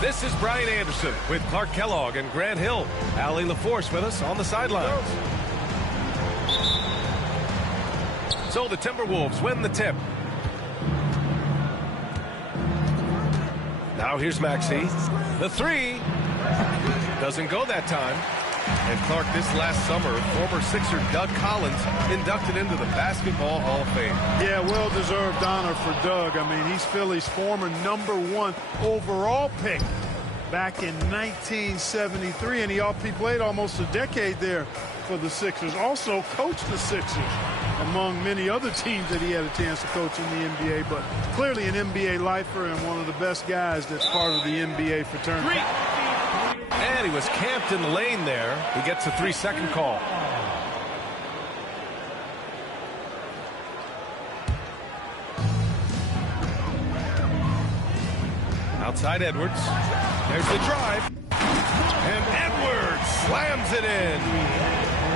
This is Brian Anderson with Clark Kellogg and Grant Hill. Allie LaForce with us on the sidelines. So the Timberwolves win the tip. Now here's Maxey. The three doesn't go that time. And Clark, this last summer, former Sixer Doug Collins inducted into the Basketball Hall of Fame. Yeah, well-deserved honor for Doug. I mean, he's Philly's former #1 overall pick back in 1973, and he played almost a decade there for the Sixers. Also coached the Sixers, among many other teams that he had a chance to coach in the NBA, but clearly an NBA lifer and one of the best guys that's part of the NBA fraternity. And he was camped in the lane there. He gets a 3-second call. Outside Edwards. There's the drive. And Edwards slams it in.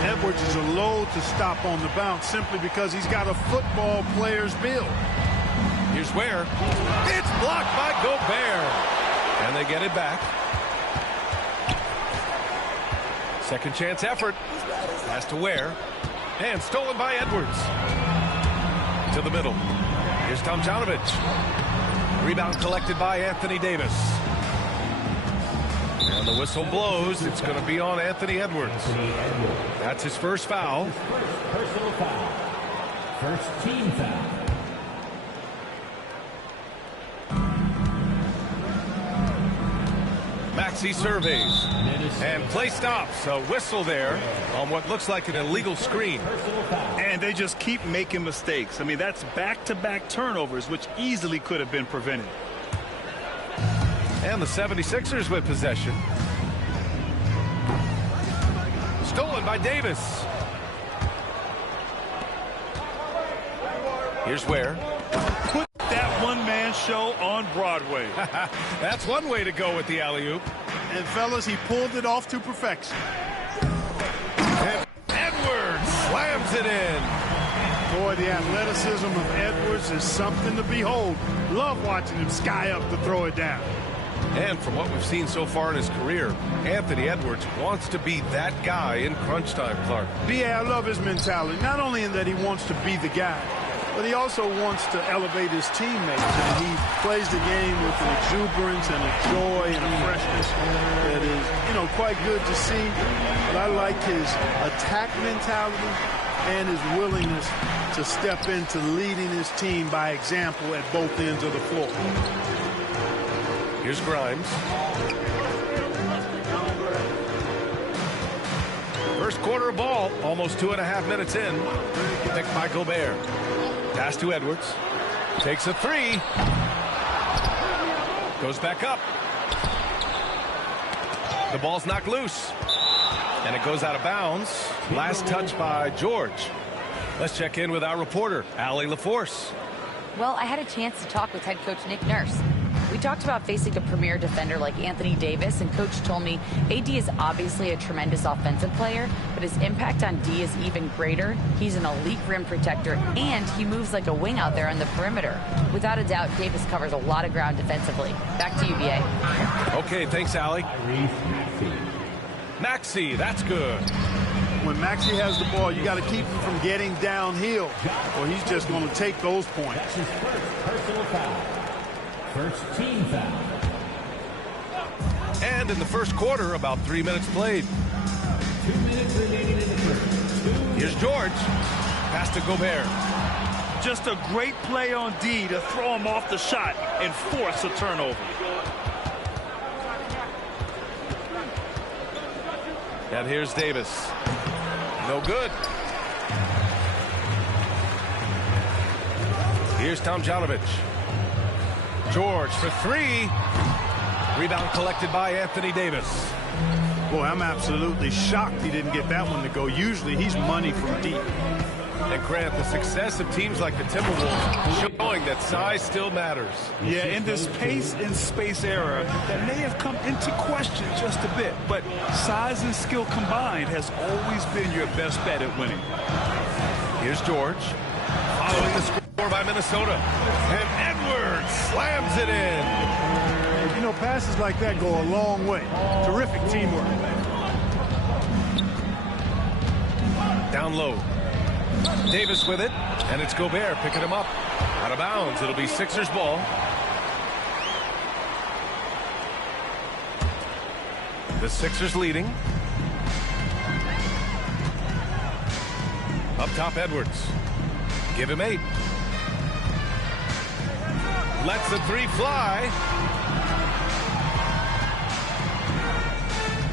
Edwards is a load to stop on the bounce simply because he's got a football player's build. Here's Ware. It's blocked by Gobert. And they get it back. Second chance effort. Pass to Ware. And stolen by Edwards. To the middle. Here's Tomjanovich. Rebound collected by Anthony Davis. And the whistle blows. It's going to be on Anthony Edwards. That's his first foul. Personal foul. First team foul. Maxey surveys. And play stops. A whistle there on what looks like an illegal screen. And they just keep making mistakes. I mean, that's back-to-back turnovers, which easily could have been prevented. And the 76ers with possession. Stolen by Davis. Here's Ware. Put that one-man show on Broadway. That's one way to go with the alley-oop. And, fellas, he pulled it off to perfection. And Edwards slams it in. Boy, the athleticism of Edwards is something to behold. Love watching him sky up to throw it down. And from what we've seen so far in his career, Anthony Edwards wants to be that guy in crunch time, Clark. I love his mentality. Not only in that he wants to be the guy, but he also wants to elevate his teammates. And he plays the game with an exuberance and a joy and a freshness that is, quite good to see. But I like his attack mentality and his willingness to step into leading his team by example at both ends of the floor. Here's Grimes. First quarter of ball, almost 2.5 minutes in. Picked by Gobert. Pass to Edwards. Takes a three. Goes back up. The ball's knocked loose. And it goes out of bounds. Last touch by George. Let's check in with our reporter, Allie LaForce. Well, I had a chance to talk with head coach Nick Nurse. We talked about facing a premier defender like Anthony Davis, and Coach told me AD is obviously a tremendous offensive player, but his impact on D is even greater. He's an elite rim protector, and he moves like a wing out there on the perimeter. Without a doubt, Davis covers a lot of ground defensively. Back to you, BA. Okay, thanks, Allie. Maxey, that's good. When Maxey has the ball, you got to keep him from getting downhill, or he's just going to take those points. That's his first personal foul. First team foul. And in the first quarter, about 3 minutes played. 2 minutes remaining in the first. Here's George. Pass to Gobert. Just a great play on D to throw him off the shot and force a turnover. And here's Davis. No good. Here's Tomjanovich. George for three. Rebound collected by Anthony Davis. Boy, I'm absolutely shocked he didn't get that one to go. Usually he's money from deep. And Grant, the success of teams like the Timberwolves showing that size still matters. Yeah, in this pace and space era, that may have come into question just a bit, but size and skill combined has always been your best bet at winning. Here's George. Following the score by Minnesota. And Edwards slams it in. You know, passes like that go a long way. Terrific teamwork. Down low. Davis with it, and it's Gobert picking him up. Out of bounds. It'll be Sixers ball. The Sixers leading. Up top, Edwards. Give him 8. Lets the three fly.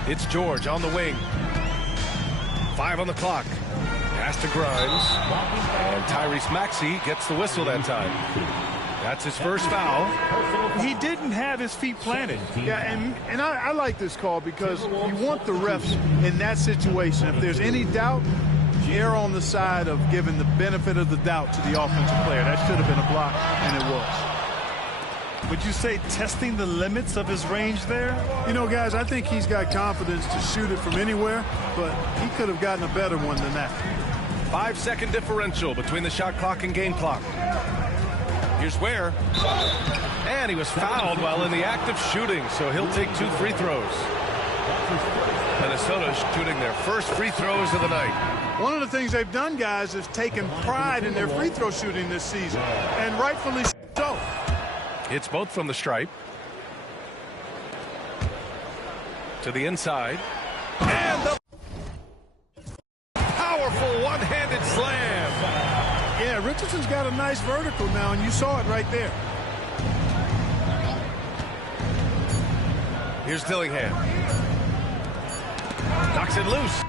It's George on the wing. 5 on the clock. Pass to Grimes. And Tyrese Maxey gets the whistle that time. That's his first foul. He didn't have his feet planted. Yeah, and I like this call because you want the refs in that situation. If there's any doubt, err on the side of giving the benefit of the doubt to the offensive player. That should have been a block, and it was. Would you say testing the limits of his range there? You know, guys, I think he's got confidence to shoot it from anywhere, but he could have gotten a better one than that. 5-second differential between the shot clock and game clock. Here's Ware. And he was fouled while in the act of shooting, so he'll take 2 free throws. Minnesota shooting their first free throws of the night. One of the things they've done, guys, is taken pride in their free throw shooting this season, and rightfully so. It's both from the stripe. To the inside. And the powerful one-handed slam. Yeah, Richardson's got a nice vertical now, and you saw it right there. Here's Dillingham. Knocks it loose.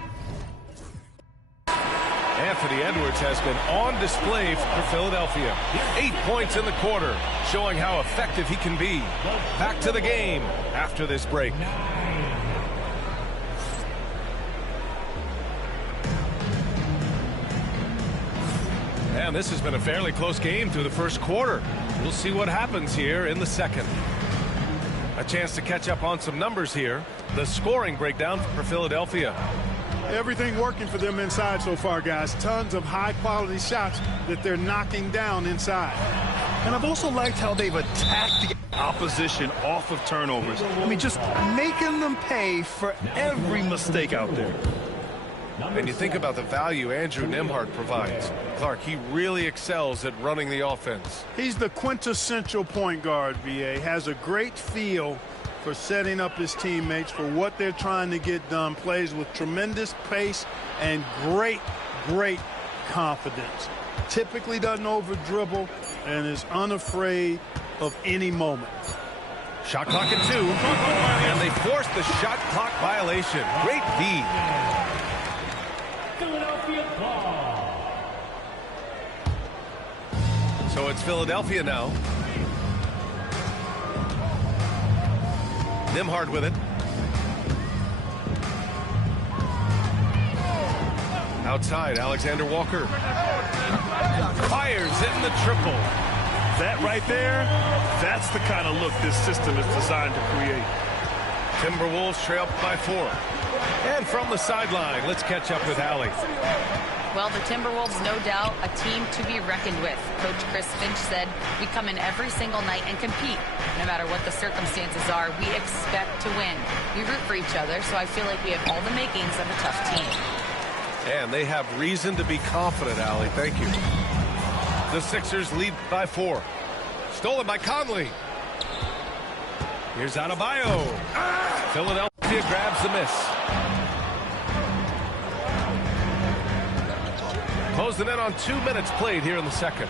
Anthony Edwards has been on display for Philadelphia. 8 points in the quarter, showing how effective he can be. Back to the game after this break. And this has been a fairly close game through the first quarter. We'll see what happens here in the second. A chance to catch up on some numbers here. The scoring breakdown for Philadelphia. Everything working for them inside so far, guys. Tons of high-quality shots that they're knocking down inside. And I've also liked how they've attacked the opposition off of turnovers. I mean, just making them pay for every mistake out there. And you think about the value Andrew Nembhard provides. Clark, he really excels at running the offense. He's the quintessential point guard, VA. Has a great feel for setting up his teammates for what they're trying to get done. Plays with tremendous pace and great confidence. Typically doesn't over-dribble and is unafraid of any moment. Shot clock at 2. And they forced the shot clock violation. Great D. Philadelphia ball. So it's Philadelphia now. Nembhard with it. Outside, Alexander Walker. Fires in the triple. That right there, that's the kind of look this system is designed to create. Timberwolves trail by 4. And from the sideline, let's catch up with Allie. Well, the Timberwolves, no doubt, a team to be reckoned with. Coach Chris Finch said, we come in every single night and compete. No matter what the circumstances are, we expect to win. We root for each other, so I feel like we have all the makings of a tough team. And they have reason to be confident, Allie. Thank you. The Sixers lead by 4. Stolen by Conley. Here's Adebayo. Philadelphia grabs the miss. Closing in on 2 minutes played here in the second.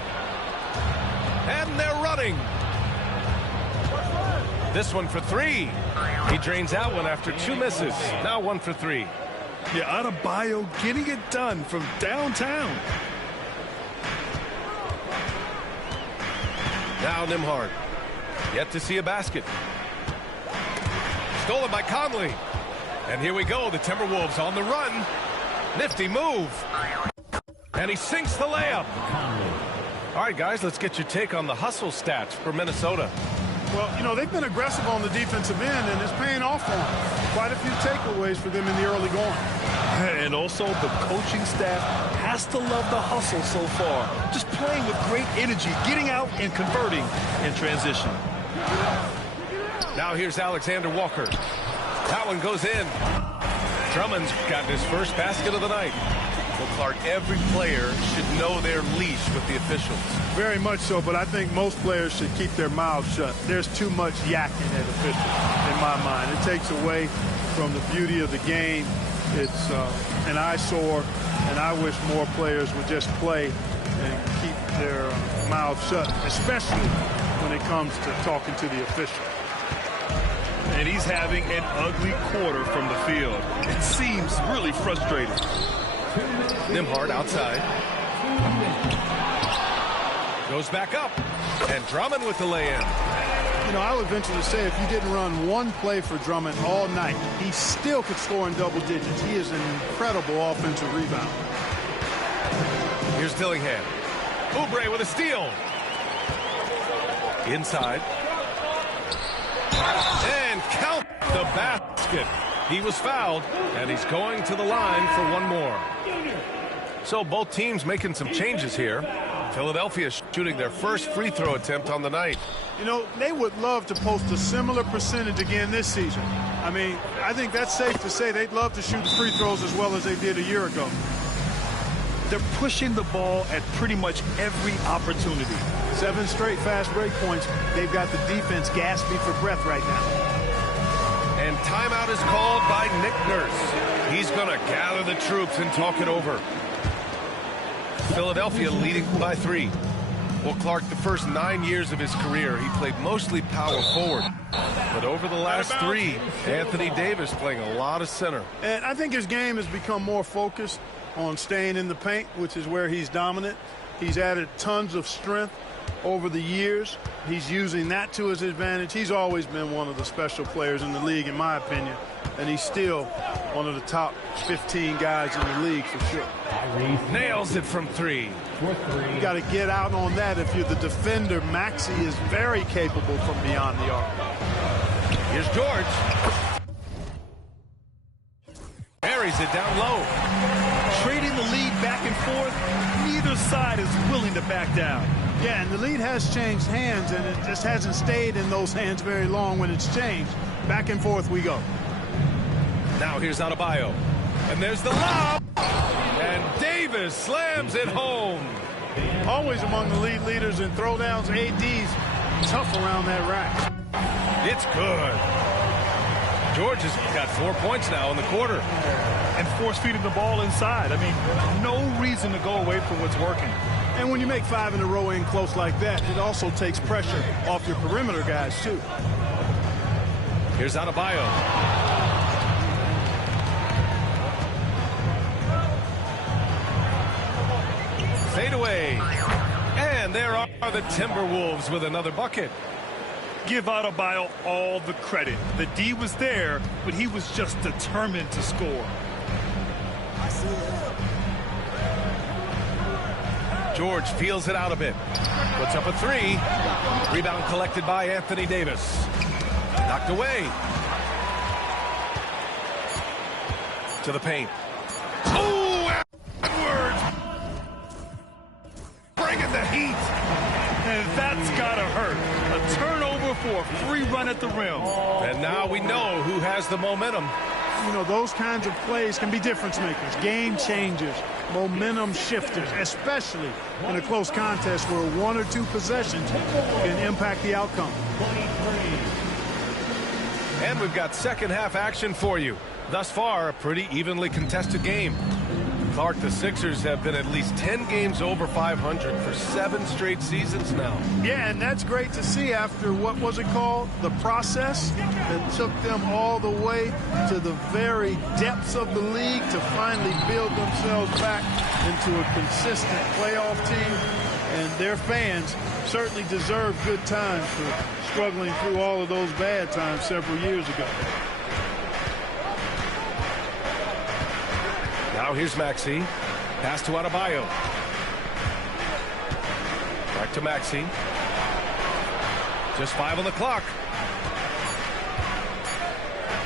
And they're running. This one for 3. He drains that one after 2 misses. Now 1 for 3. Yeah, Adebayo getting it done from downtown. Now Nembhard. Yet to see a basket. Stolen by Conley. And here we go. The Timberwolves on the run. Nifty move. And he sinks the layup. All right, guys, let's get your take on the hustle stats for Minnesota. Well, you know, they've been aggressive on the defensive end, and it's paying off for them. Quite a few takeaways for them in the early going. And also, the coaching staff has to love the hustle so far. Just playing with great energy, getting out and converting in transition. Now here's Alexander Walker. That one goes in. Drummond's gotten his first basket of the night. Well, Clark, every player should know their leash with the officials. Very much so, but I think most players should keep their mouths shut. There's too much yakking at officials, in my mind. It takes away from the beauty of the game. It's an eyesore, and I wish more players would just play and keep their mouths shut, especially when it comes to talking to the official. And he's having an ugly quarter from the field. It seems really frustrating. Nembhard outside. Goes back up. And Drummond with the lay-in. You know, I would venture to say if you didn't run one play for Drummond all night, he still could score in double digits. He is an incredible offensive rebounder. Here's Dillingham. Oubre with a steal. Inside. And count the basket. He was fouled, and he's going to the line for one more. So both teams making some changes here. Philadelphia shooting their first free throw attempt on the night. You know, they would love to post a similar percentage again this season. I mean, I think that's safe to say they'd love to shoot the free throws as well as they did a year ago. They're pushing the ball at pretty much every opportunity. 7 straight fast break points. They've got the defense gasping for breath right now. And timeout is called by Nick Nurse. He's going to gather the troops and talk it over. Philadelphia leading by 3. Well, Clark, the first 9 years of his career, he played mostly power forward. But over the last 3, Anthony Davis playing a lot of center. And I think his game has become more focused on staying in the paint, which is where he's dominant. He's added tons of strength over the years. He's using that to his advantage. He's always been one of the special players in the league, in my opinion. And he's still one of the top 15 guys in the league for sure. Nails it from 3. You got to get out on that if you're the defender. Maxey is very capable from beyond the arc. Here's George. Buries it down low. Trading the lead back and forth, neither side is willing to back down. Yeah, and the lead has changed hands, and it just hasn't stayed in those hands very long when it's changed. Back and forth we go. Now here's Adebayo. And there's the lob. And Davis slams it home. Always among the lead leaders in throwdowns. AD's tough around that rack. It's good. George has got 4 points now in the quarter. And force-feeding the ball inside. I mean, no reason to go away from what's working. And when you make 5 in a row in close like that, it also takes pressure off your perimeter guys, too. Here's Adebayo. Fade away. And there are the Timberwolves with another bucket. Give Adebayo all the credit. The D was there, but he was just determined to score. George feels it out a bit. Puts up a three. Rebound collected by Anthony Davis. Knocked away. To the paint. Oh, Edwards! Bringing the heat. And that's gotta hurt. A turnover for a free run at the rim. And now we know who has the momentum. You know, those kinds of plays can be difference makers, game changers, momentum shifters, especially in a close contest where one or two possessions can impact the outcome. And we've got second half action for you. Thus far, a pretty evenly contested game. Clark, the Sixers have been at least 10 games over 500 for 7 straight seasons now. Yeah, and that's great to see after, what was it called? The process that took them all the way to the very depths of the league to finally build themselves back into a consistent playoff team. And their fans certainly deserve good times for struggling through all of those bad times several years ago. Now here's Maxey. Pass to Adebayo. Back to Maxey. Just 5 on the clock.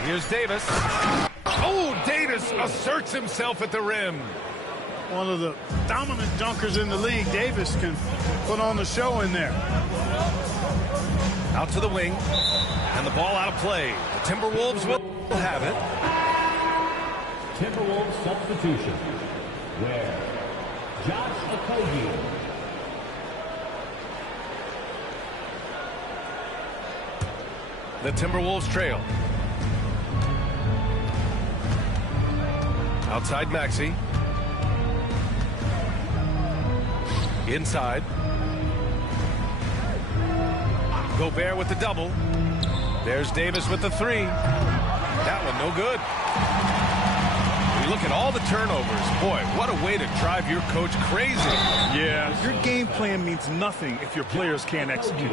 Here's Davis. Oh, Davis asserts himself at the rim. One of the dominant dunkers in the league. Davis can put on the show in there. Out to the wing. And the ball out of play. The Timberwolves will have it. Timberwolves substitution. Where Josh Okogie. The Timberwolves trail. Outside Maxey. Inside. Gobert with the double. There's Davis with the three. That one no good. We look at all the turnovers. Boy, what a way to drive your coach crazy. Yeah, your game plan means nothing if your players can't execute.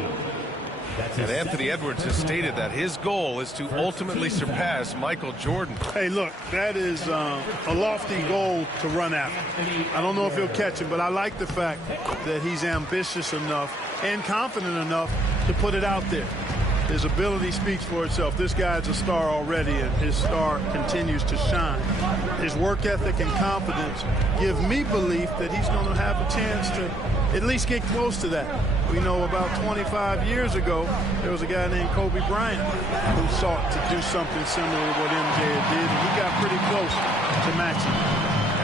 And Anthony Edwards has stated that his goal is to ultimately surpass Michael Jordan. Hey, look, that is a lofty goal to run after. I don't know if he'll catch it, but I like the fact that he's ambitious enough and confident enough to put it out there. His ability speaks for itself. This guy's a star already, and his star continues to shine. His work ethic and confidence give me belief that he's going to have a chance to at least get close to that. We know about 25 years ago, there was a guy named Kobe Bryant who sought to do something similar to what MJ did, and he got pretty close to matching.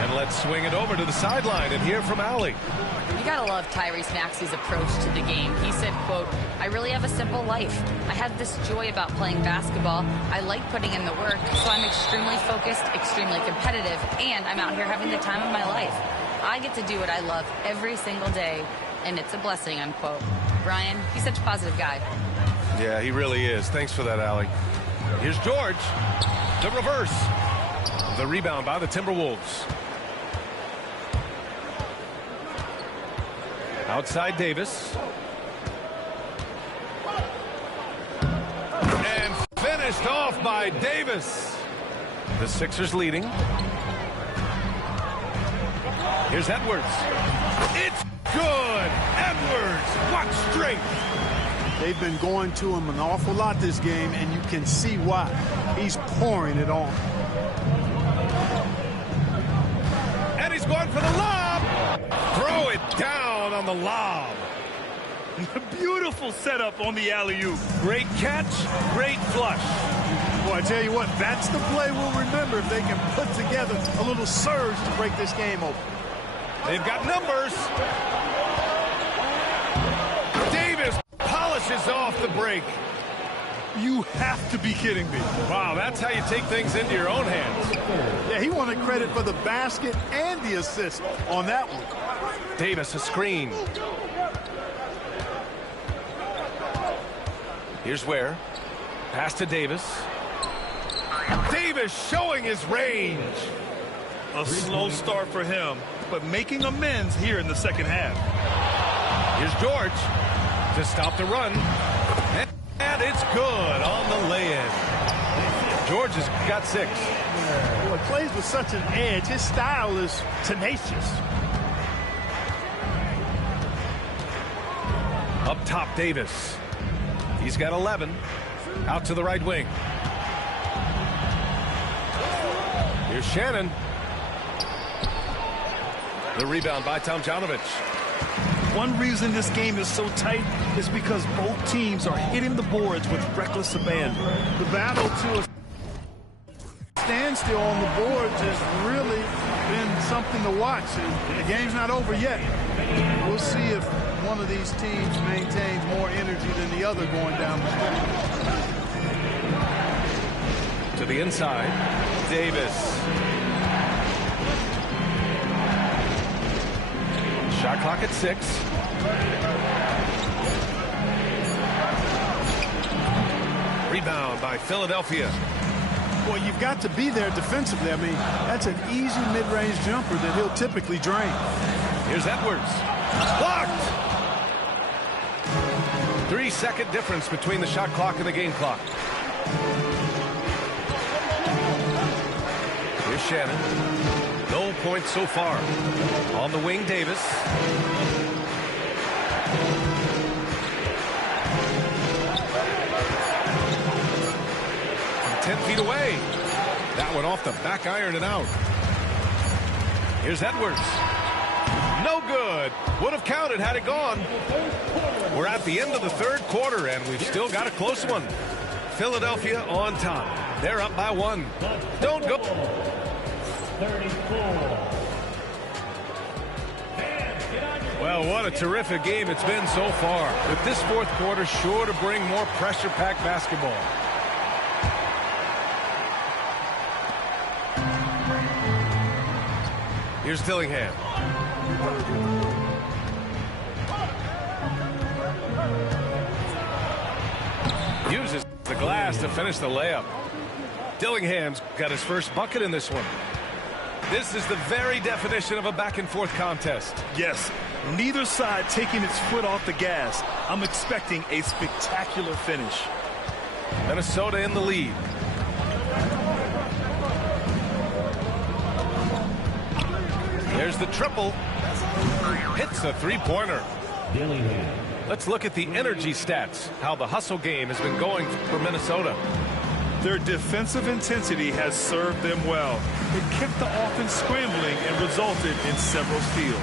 And let's swing it over to the sideline and hear from Allie. You gotta love Tyrese Maxey's approach to the game. He said, quote, "I really have a simple life. I have this joy about playing basketball. I like putting in the work, so I'm extremely focused, extremely competitive, and I'm out here having the time of my life. I get to do what I love every single day, and it's a blessing," unquote. Brian, he's such a positive guy. Yeah, he really is. Thanks for that, Allie. Here's George. The reverse. The rebound by the Timberwolves. Outside Davis. And finished off by Davis. The Sixers leading. Here's Edwards. It's good. Edwards. What strength. They've been going to him an awful lot this game, and you can see why. He's pouring it on. And he's going for the lob. Throw it down on the lob. Beautiful setup on the alley-oop. Great catch, great flush. Boy, I tell you what, that's the play we'll remember if they can put together a little surge to break this game open. They've got numbers. Davis polishes off the break. You have to be kidding me. Wow, that's how you take things into your own hands. Yeah, he wanted credit for the basket and the assist on that one. Davis, a screen. Here's Ware. Pass to Davis. Davis showing his range. A slow start for him, but making amends here in the second half. Here's George to stop the run. And it's good on the lay-in. George has got 6. Boy, plays with such an edge. His style is tenacious. top, Davis. He's got 11. Out to the right wing. Here's Shannon. The rebound by Tomjanovich. One reason this game is so tight is because both teams are hitting the boards with reckless abandon. The battle to a standstill on the boards has really been something to watch. And the game's not over yet. We'll see if one of these teams maintains more energy than the other going down the stretch. To the inside, Davis. Shot clock at 6. Rebound by Philadelphia. Well, you've got to be there defensively. I mean, that's an easy mid-range jumper that he'll typically drain. Here's Edwards. Blocked! 3-second difference between the shot clock and the game clock. Here's Shannon. No points so far. On the wing, Davis. From 10 feet away. That one off the back iron and out. Here's Edwards. No good. Would have counted had it gone. We're at the end of the third quarter, and we've still got a close one. Philadelphia on top. They're up by 1. Don't go. 34. Well, what a terrific game it's been so far. But this fourth quarter sure to bring more pressure-packed basketball. Here's Dillingham. Uses the glass to finish the layup. Dillingham's got his first bucket in this one. This is the very definition of a back-and-forth contest. Yes, neither side taking its foot off the gas. I'm expecting a spectacular finish. Minnesota in the lead. There's the triple. Hits a three-pointer. Dillingham. Let's look at the energy stats, how the hustle game has been going for Minnesota. Their defensive intensity has served them well. It kept the offense scrambling and resulted in several steals.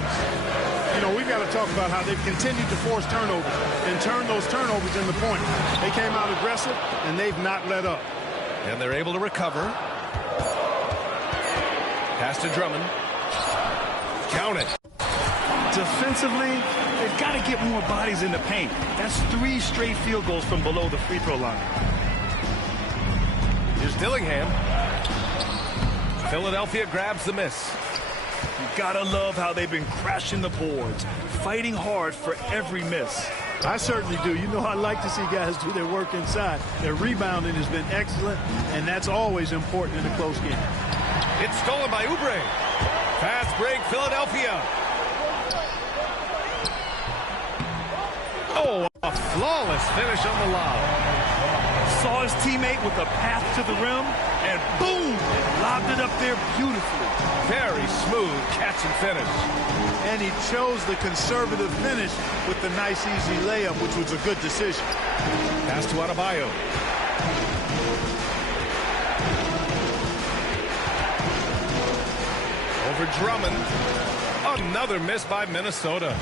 You know, we've got to talk about how they've continued to force turnovers and turn those turnovers into points. They came out aggressive, and they've not let up. And they're able to recover. Pass to Drummond. Count it. Defensively, they've got to get more bodies in the paint. That's 3 straight field goals from below the free throw line. Here's Dillingham. Philadelphia grabs the miss. You gotta love how they've been crashing the boards, fighting hard for every miss. I certainly do. You know, I like to see guys do their work inside. Their rebounding has been excellent, and that's always important in a close game. It's stolen by Oubre. Fast break, Philadelphia. Oh, a flawless finish on the lob. Saw his teammate with a path to the rim, and boom, lobbed it up there beautifully. Very smooth catch and finish. And he chose the conservative finish with the nice, easy layup, which was a good decision. Pass to Adebayo. Over Drummond. Another miss by Minnesota.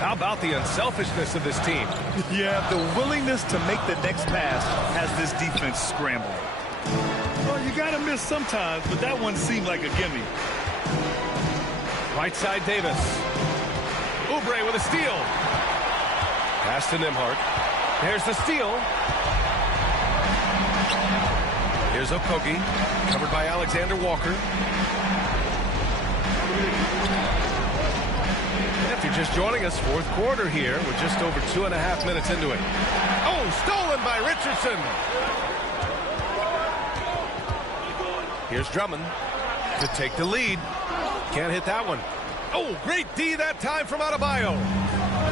How about the unselfishness of this team? Yeah, the willingness to make the next pass has this defense scrambling. Well, you got to miss sometimes, but that one seemed like a gimme. Right side, Davis. Oubre with a steal. Pass to Nembhard. There's the steal. Here's Okogie, covered by Alexander Walker. If you're just joining us, fourth quarter here. We're just over 2.5 minutes into it. Oh, stolen by Richardson. Here's Drummond to take the lead. Can't hit that one. Oh, great D that time from Adebayo.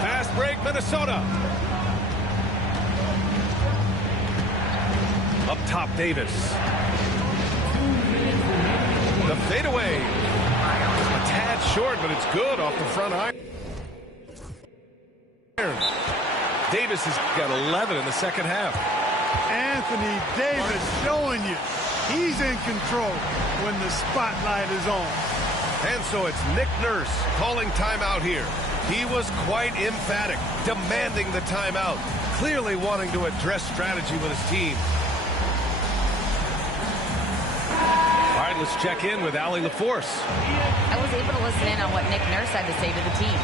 Fast break, Minnesota. Up top, Davis. The fadeaway. A tad short, but it's good off the front iron. Davis has got 11 in the second half. Anthony Davis showing you he's in control when the spotlight is on. And so it's Nick Nurse calling timeout here. He was quite emphatic, demanding the timeout, clearly wanting to address strategy with his team. All right, let's check in with Allie LaForce. I was able to listen in on what Nick Nurse had to say to the team.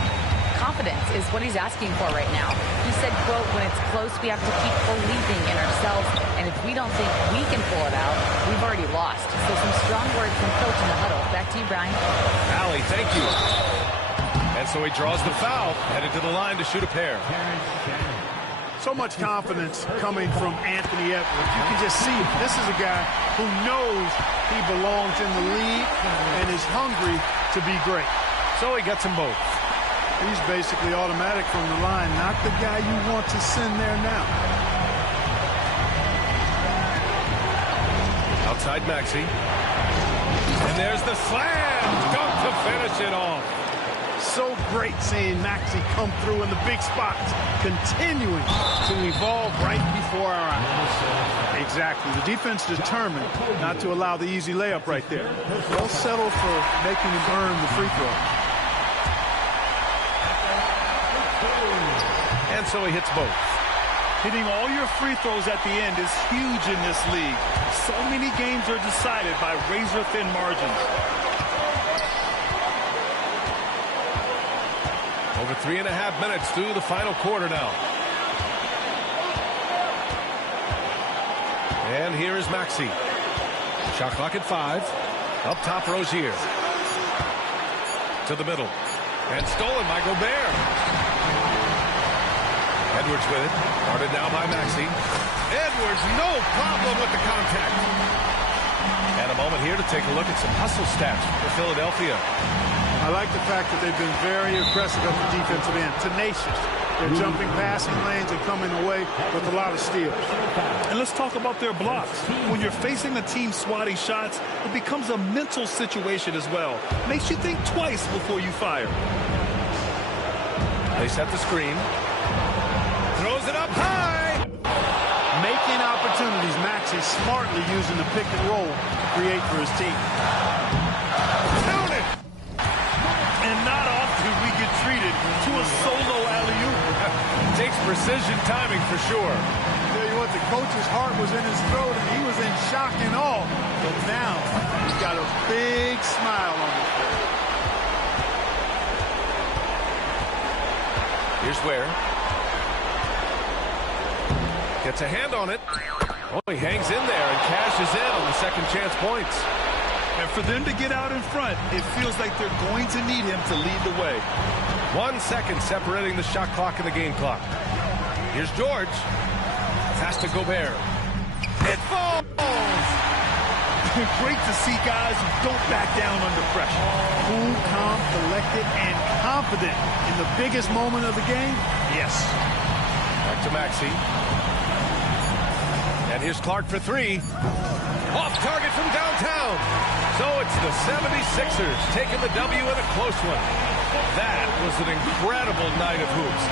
Confidence is what he's asking for right now. He said, quote, when it's close, we have to keep believing in ourselves, and if we don't think we can pull it out, we've already lost. So some strong words from coach in the huddle. Back to you, Brian. Allie, thank you. And so he draws the foul, headed to the line to shoot a pair. So much confidence coming from Anthony Edwards. You can just see this is a guy who knows he belongs in the league and is hungry to be great. So he gets them both. He's basically automatic from the line, not the guy you want to send there now. Outside Maxey. And there's the slam. Dunk to finish it off. So great seeing Maxey come through in the big spots, continuing to evolve right before our eyes. Exactly. The defense determined not to allow the easy layup right there. They'll settle for making him earn the free throw. And so he hits both. Hitting all your free throws at the end is huge in this league. So many games are decided by razor-thin margins. Over 3.5 minutes through the final quarter now. And here is Maxey. Shot clock at 5. Up top, Rozier. To the middle. And stolen by Gobert. Edwards with it. Guarded now by Maxey. Edwards, no problem with the contact. And a moment here to take a look at some hustle stats for Philadelphia. I like the fact that they've been very aggressive at the defensive end. Tenacious. They're jumping passing lanes and coming away with a lot of steals. And let's talk about their blocks. When you're facing a team swatting shots, it becomes a mental situation as well. Makes you think twice before you fire. They set the screen. Throws it up high. Making opportunities. Maxey smartly using the pick and roll to create for his team. Count it. And not often we get treated to a solo alley-oop. Takes precision timing for sure. Tell you what, the coach's heart was in his throat and he was in shock and awe. But now he's got a big smile on his face. Here's Ware. Gets a hand on it. Oh, he hangs in there and cashes in on the second chance points. And for them to get out in front, it feels like they're going to need him to lead the way. 1 second separating the shot clock and the game clock. Here's George. Pass to Gobert. It falls! Great to see guys who don't back down under pressure. Cool, calm, collected, and confident in the biggest moment of the game? Yes. Back to Maxey. And here's Clark for 3. Off target from downtown. So it's the 76ers taking the W in a close one. That was an incredible night of hoops.